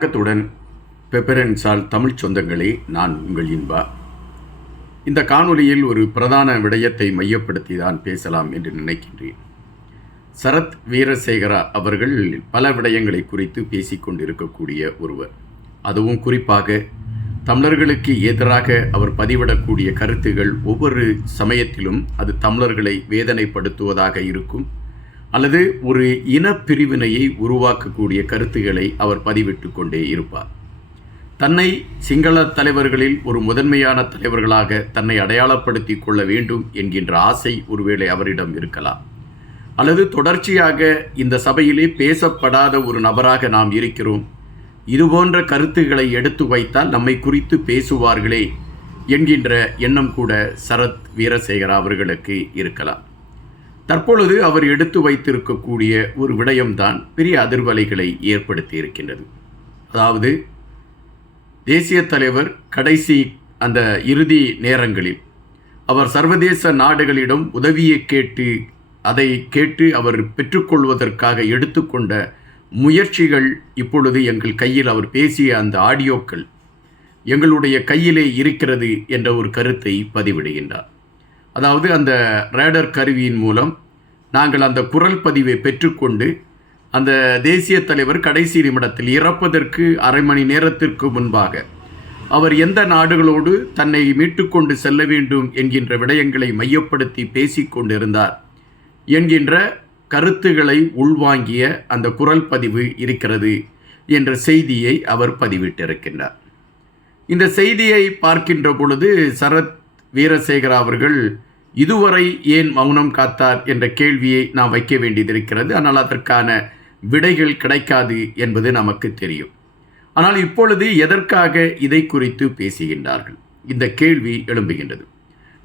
வணக்கத்துடன் பெப்பரன்ஸால் தமிழ் சொந்தங்களே, நான் உங்கள் இன்பா. இந்த காணொலியில் ஒரு பிரதான விடயத்தை மையப்படுத்தி தான் பேசலாம் என்று நினைக்கின்றேன். சரத் வீரசேகரா அவர்கள் பல விடயங்களை குறித்து பேசிக்கொண்டிருக்கக்கூடிய ஒருவர். அதுவும் குறிப்பாக தமிழர்களுக்கு எதிராக அவர் பதிவிடக்கூடிய கருத்துகள் ஒவ்வொரு சமயத்திலும் அது தமிழர்களை வேதனைப்படுத்துவதாக இருக்கும், அல்லது ஒரு இனப்பிரிவினையை உருவாக்கக்கூடிய கருத்துக்களை அவர் பதிவிட்டு கொண்டே இருப்பார். தன்னை சிங்கள தலைவர்களில் ஒரு முதன்மையான தலைவர்களாக தன்னை அடையாளப்படுத்தி கொள்ள வேண்டும் என்கின்ற ஆசை ஒருவேளை அவரிடம் இருக்கலாம், அல்லது தொடர்ச்சியாக இந்த சபையிலே பேசப்படாத ஒரு நபராக நாம் இருக்கிறோம், இதுபோன்ற கருத்துக்களை எடுத்து வைத்தால் நம்மை குறித்து பேசுவார்களே என்கின்ற எண்ணம் கூட சரத் வீரசேகரா அவர்களுக்கு இருக்கலாம். தற்பொழுது அவர் எடுத்து வைத்திருக்கக்கூடிய ஒரு விடயம்தான் பெரிய அதிர்வலைகளை ஏற்படுத்தி இருக்கின்றது. அதாவது, தேசிய தலைவர் கடைசி அந்த இறுதி நேரங்களில் அவர் சர்வதேச நாடுகளிடம் உதவியை கேட்டு அவர் பெற்றுக்கொள்வதற்காக எடுத்துக்கொண்ட முயற்சிகள் இப்பொழுது எங்கள் கையில், அவர் பேசிய அந்த ஆடியோக்கள் எங்களுடைய கையிலே இருக்கிறது என்ற ஒரு கருத்தை பதிவிடுகின்றார். அதாவது, அந்த ரேடர் கருவியின் மூலம் நாங்கள் அந்த குரல் பதிவை பெற்றுக்கொண்டு அந்த தேசிய தலைவர் கடைசி நிமிடத்தில் இறப்பதற்கு அரை மணி நேரத்திற்கு முன்பாக அவர் எந்த நாடுகளோடு தன்னை மீட்டுக்கொண்டு செல்ல வேண்டும் என்கின்ற விடயங்களை மையப்படுத்தி பேசிக்கொண்டிருந்தார் என்கின்ற கருத்துக்களை உள்வாங்கிய அந்த குரல் பதிவு இருக்கிறது என்ற செய்தியை அவர் பதிவிட்டிருக்கின்றார். இந்த செய்தியை பார்க்கின்ற பொழுது சரத் வீரசேகரா அவர்கள் இதுவரை ஏன் மௌனம் காத்தார் என்ற கேள்வியை நாம் வைக்க வேண்டியதிருக்கிறது. ஆனால் அதற்கான விடைகள் கிடைக்காது என்பது நமக்கு தெரியும். ஆனால் இப்பொழுது எதற்காக இதை குறித்து பேசுகின்றார்கள்? இந்த கேள்வி எழும்புகின்றது.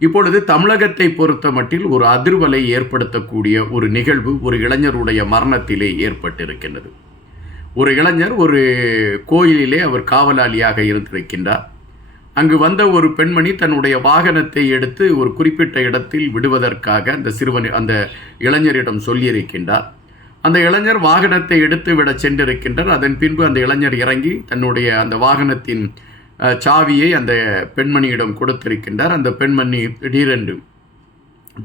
இப்பொழுது தமிழகத்தை பொறுத்த மட்டில் ஒரு அதிர்வலை ஏற்படுத்தக்கூடிய ஒரு நிகழ்வு ஒரு இளைஞருடைய மரணத்திலே ஏற்பட்டிருக்கின்றது. ஒரு இளைஞர் ஒரு கோயிலிலே அவர் காவலாளியாக இருந்திருக்கின்றார். அங்கு வந்த ஒரு பெண்மணி தன்னுடைய வாகனத்தை எடுத்து ஒரு குறிப்பிட்ட இடத்தில் விடுவதற்காக அந்த இளைஞரிடம் சொல்லியிருக்கின்றார். அந்த இளைஞர் வாகனத்தை எடுத்து விட சென்றிருக்கின்றார். அதன் பின்பு அந்த இளைஞர் இறங்கி தன்னுடைய அந்த வாகனத்தின் சாவியை அந்த பெண்மணியிடம் கொடுத்திருக்கின்றார். அந்த பெண்மணி திடீரென்று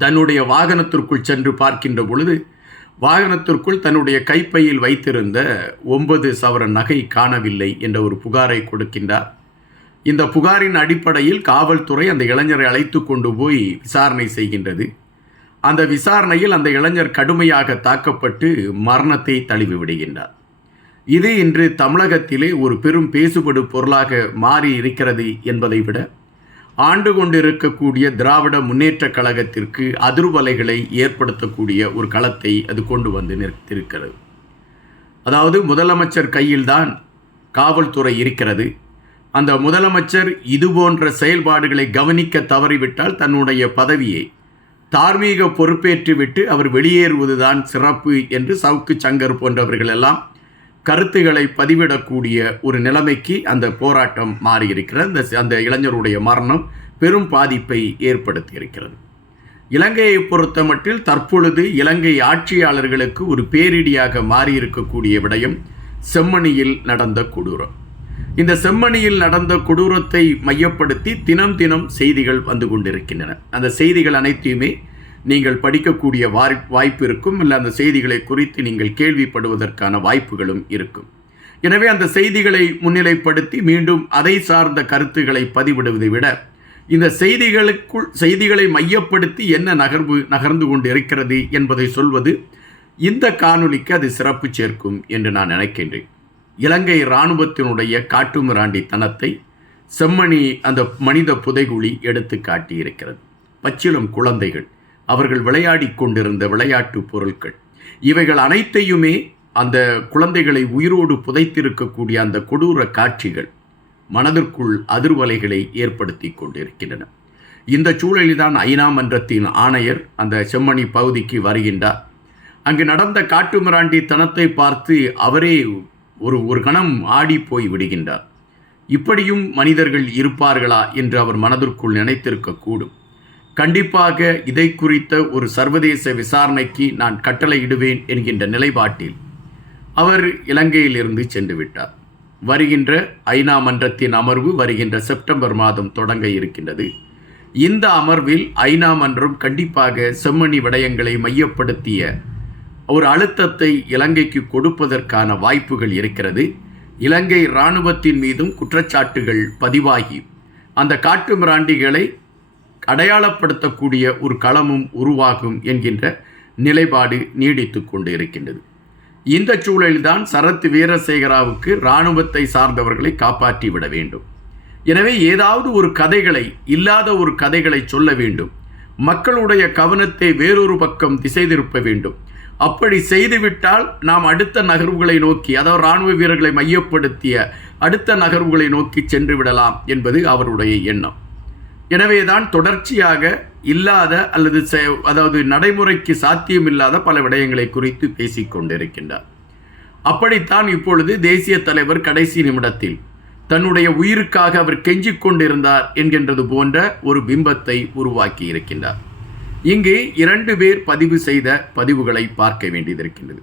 தன்னுடைய வாகனத்திற்குள் சென்று பார்க்கின்ற பொழுது வாகனத்திற்குள் தன்னுடைய கைப்பையில் வைத்திருந்த 9 சவரன் நகை காணவில்லை என்ற ஒரு புகாரை கொடுக்கின்றார். இந்த புகாரின் அடிப்படையில் காவல்துறை அந்த இளைஞரை அழைத்து கொண்டு போய் விசாரணை செய்கின்றது. அந்த விசாரணையில் அந்த இளைஞர் கடுமையாக தாக்கப்பட்டு மரணத்தை தழுவி விடுகின்றார். இது இன்று தமிழகத்திலே ஒரு பெரும் பேசுபடு பொருளாக மாறி இருக்கிறது என்பதை விட ஆண்டு கொண்டிருக்கக்கூடிய திராவிட முன்னேற்றக் கழகத்திற்கு அதிர்வலைகளை ஏற்படுத்தக்கூடிய ஒரு களத்தை அது கொண்டு வந்து நிறுத்தியிருக்கிறது. அதாவது, முதலமைச்சர் கையில்தான் காவல்துறை இருக்கிறது. அந்த முதலமைச்சர் இதுபோன்ற செயல்பாடுகளை கவனிக்க தவறிவிட்டால் தன்னுடைய பதவியை தார்மீக பொறுப்பேற்றுவிட்டு அவர் வெளியேறுவதுதான் சிறப்பு என்று சவுக்கு சங்கர் போன்றவர்கள் எல்லாம் கருத்துக்களை பதிவிடக்கூடிய ஒரு நிலைமைக்கு அந்த போராட்டம் மாறியிருக்கிறது. அந்த இளைஞருடைய மரணம் பெரும் பாதிப்பை ஏற்படுத்தியிருக்கிறது. இலங்கையை பொறுத்த மட்டில் தற்பொழுது இலங்கை ஆட்சியாளர்களுக்கு ஒரு பேரிடியாக மாறியிருக்கக்கூடிய விடயம் செம்மணியில் நடந்த கொடூரம். இந்த செம்மணியில் நடந்த கொடூரத்தை மையப்படுத்தி தினம் தினம் செய்திகள் வந்து கொண்டிருக்கின்றன. அந்த செய்திகள் அனைத்தையுமே நீங்கள் படிக்கக்கூடிய வாய்ப்பு இருக்கும், இல்லை அந்த செய்திகளை குறித்து நீங்கள் கேள்விப்படுவதற்கான வாய்ப்புகளும் இருக்கும். எனவே அந்த செய்திகளை முன்னிலைப்படுத்தி மீண்டும் அதை சார்ந்த கருத்துக்களை பதிவிடுவதை விட இந்த செய்திகளை மையப்படுத்தி என்ன நகர்ந்து கொண்டு இருக்கிறது என்பதை சொல்வது இந்த காணொலிக்கு அது சிறப்பு சேர்க்கும் என்று நான் நினைக்கின்றேன். இலங்கை இராணுவத்தினுடைய காட்டுமிராண்டித்தனத்தை செம்மணி அந்த மனித புதைகுழி எடுத்து காட்டியிருக்கிறது. பச்சிளம் குழந்தைகள், அவர்கள் விளையாடி கொண்டிருந்த விளையாட்டு பொருட்கள், இவைகள் அனைத்தையுமே அந்த குழந்தைகளை உயிரோடு புதைத்திருக்கக்கூடிய அந்த கொடூர காட்சிகள் மனதிற்குள் அதிர்வலைகளை ஏற்படுத்தி கொண்டிருக்கின்றன. இந்த சூழலில்தான் ஐநா மன்றத்தின் ஆணையர் அந்த செம்மணி பகுதிக்கு வருகின்றார். அங்கு நடந்த காட்டுமிராண்டித்தனத்தை பார்த்து அவரே ஒரு கணம் ஆடி போய் விடுகின்றார். இப்படியும் மனிதர்கள் இருப்பார்களா என்று அவர் மனதிற்குள் நினைத்திருக்கக்கூடும். கண்டிப்பாக இதை குறித்த ஒரு சர்வதேச விசாரணைக்கு நான் கட்டளையிடுவேன் என்கின்ற நிலைப்பாட்டில் அவர் இலங்கையிலிருந்து சென்று விட்டார். வருகின்ற ஐநா மன்றத்தின் அமர்வு வருகின்ற செப்டம்பர் மாதம் தொடங்க இருக்கின்றது. இந்த அமர்வில் ஐநா மன்றம் கண்டிப்பாக செம்மணி விடயங்களை மையப்படுத்திய ஒரு அழுத்தத்தை இலங்கைக்கு கொடுப்பதற்கான வாய்ப்புகள் இருக்கிறது. இலங்கை இராணுவத்தின் மீதும் குற்றச்சாட்டுகள் பதிவாகி அந்த காட்டு மிராண்டிகளை அடையாளப்படுத்தக்கூடிய ஒரு களமும் உருவாகும் என்கின்ற நிலைப்பாடு நீடித்து கொண்டு இருக்கின்றது. இந்த சூழலில்தான் சரத் வீரசேகராவுக்கு இராணுவத்தை சார்ந்தவர்களை காப்பாற்றிவிட வேண்டும். எனவே ஏதாவது ஒரு கதைகளை, இல்லாத ஒரு கதைகளை சொல்ல வேண்டும். மக்களுடைய கவனத்தை வேறொரு பக்கம் திசை திருப்ப வேண்டும். அப்படி செய்துவிட்டால் நாம் அடுத்த நகர்வுகளை நோக்கி, அதாவது இராணுவ வீரர்களை மையப்படுத்திய அடுத்த நகர்வுகளை நோக்கி சென்று விடலாம் என்பது அவருடைய எண்ணம். எனவேதான் தொடர்ச்சியாக இல்லாத அல்லது அதாவது நடைமுறைக்கு சாத்தியமில்லாத பல விடயங்களை குறித்து பேசிக்கொண்டிருக்கின்றார். அப்படித்தான் இப்பொழுது தேசிய தலைவர் கடைசி நிமிடத்தில் தன்னுடைய உயிருக்காக அவர் கெஞ்சிக் கொண்டிருந்தார் என்கின்றது போன்ற ஒரு பிம்பத்தை உருவாக்கி இருக்கின்றார். இங்கு 2 பேர் பதிவு செய்த பதிவுகளை பார்க்க வேண்டியதிருக்கின்றது.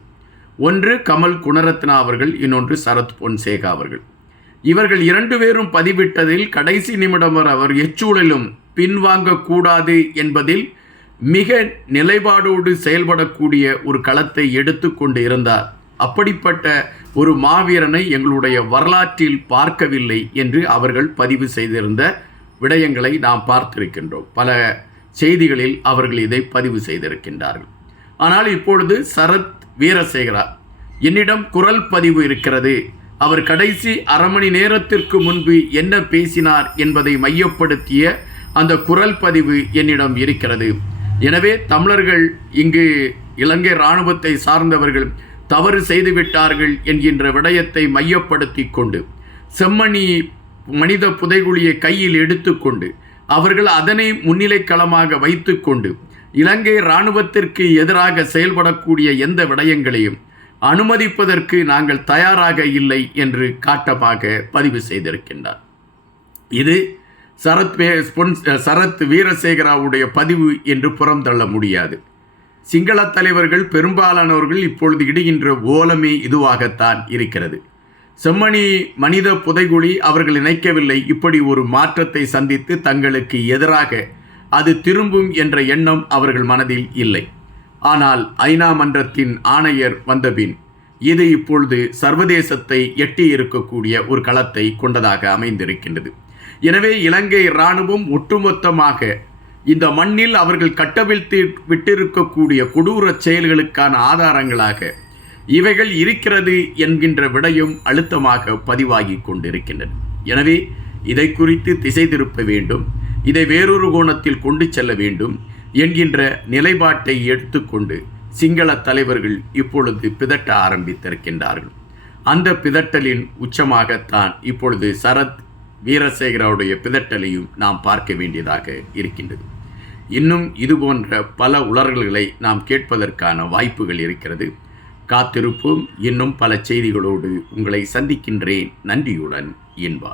ஒன்று கமல் குணரத்னா அவர்கள், இன்னொன்று சரத் பொன்சேகா அவர்கள். இவர்கள் 2 பேரும் பதிவிட்டதில் கடைசி நிமிடம் அவர் எச்சூழலும் பின்வாங்கக்கூடாது என்பதில் மிக நிலைப்பாடோடு செயல்படக்கூடிய ஒரு களத்தை எடுத்து கொண்டு இருந்தார். அப்படிப்பட்ட ஒரு மாவீரனை எங்களுடைய வரலாற்றில் பார்க்கவில்லை என்று அவர்கள் பதிவு செய்திருந்த விடயங்களை நாம் பார்த்திருக்கின்றோம். பல செய்திகளில் அவர்கள் இதை பதிவு செய்திருக்கின்றார்கள். ஆனால் இப்பொழுது சரத் வீரசேகரா, என்னிடம் குரல் பதிவு இருக்கிறது, அவர் கடைசி அரை மணி நேரத்திற்கு முன்பு என்ன பேசினார் என்பதை மையப்படுத்திய அந்த குரல் பதிவு என்னிடம் இருக்கிறது. எனவே தமிழர்கள் இங்கு இலங்கை இராணுவத்தை சார்ந்தவர்கள் தவறு செய்துவிட்டார்கள் என்கின்ற விடயத்தை மையப்படுத்தி கொண்டு செம்மணி மனித புதைகுழியை கையில் எடுத்துக்கொண்டு அவர்கள் அதனை முன்னிலை களமாக வைத்து கொண்டு இலங்கை இராணுவத்திற்கு எதிராக செயல்படக்கூடிய எந்த விடயங்களையும் அனுமதிப்பதற்கு நாங்கள் தயாராக இல்லை என்று காட்டமாக பதிவு செய்திருக்கின்றார். இது சரத் வீரசேகராவுடைய பதிவு என்று புறந்தள்ள முடியாது. சிங்கள தலைவர்கள் பெரும்பாலானவர்கள் இப்பொழுது இடுகின்ற ஓலமே இதுவாகத்தான் இருக்கிறது. செம்மணி மனித புதைகுழி அவர்கள் நினைக்கவில்லை இப்படி ஒரு மாற்றத்தை சந்தித்து தங்களுக்கு எதிராக அது திரும்பும் என்ற எண்ணம் அவர்கள் மனதில் இல்லை. ஆனால் ஐநா மன்றத்தின் ஆணையர் வந்தபின் இது இப்பொழுது சர்வதேசத்தை எட்டி இருக்கக்கூடிய ஒரு களத்தை கொண்டதாக அமைந்திருக்கின்றது. எனவே இலங்கை இராணுவம் ஒட்டுமொத்தமாக இந்த மண்ணில் அவர்கள் கட்டவிழ்த்து விட்டிருக்கக்கூடிய கொடூர செயல்களுக்கான ஆதாரங்களாக இவைகள் இருக்கிறது என்கின்ற விடயம் அழுத்தமாக பதிவாகி கொண்டிருக்கின்றன. எனவே இதை குறித்து திசை திருப்ப வேண்டும், இதை வேறொரு கோணத்தில் கொண்டு செல்ல வேண்டும் என்கின்ற நிலைப்பாட்டை எடுத்துக்கொண்டு சிங்கள தலைவர்கள் இப்பொழுது பிதட்ட ஆரம்பித்திருக்கின்றார்கள். அந்த பிதட்டலின் உச்சமாகத்தான் இப்பொழுது சரத் வீரசேகராவுடைய பிதட்டலையும் நாம் பார்க்க வேண்டியதாக இருக்கின்றது. இன்னும் இதுபோன்ற பல உளறல்களை நாம் கேட்பதற்கான வாய்ப்புகள் இருக்கிறது. காத்திருப்போம். இன்னும் பல செய்திகளோடு உங்களை சந்திக்கின்றேன். நன்றியுடன் இன்பா.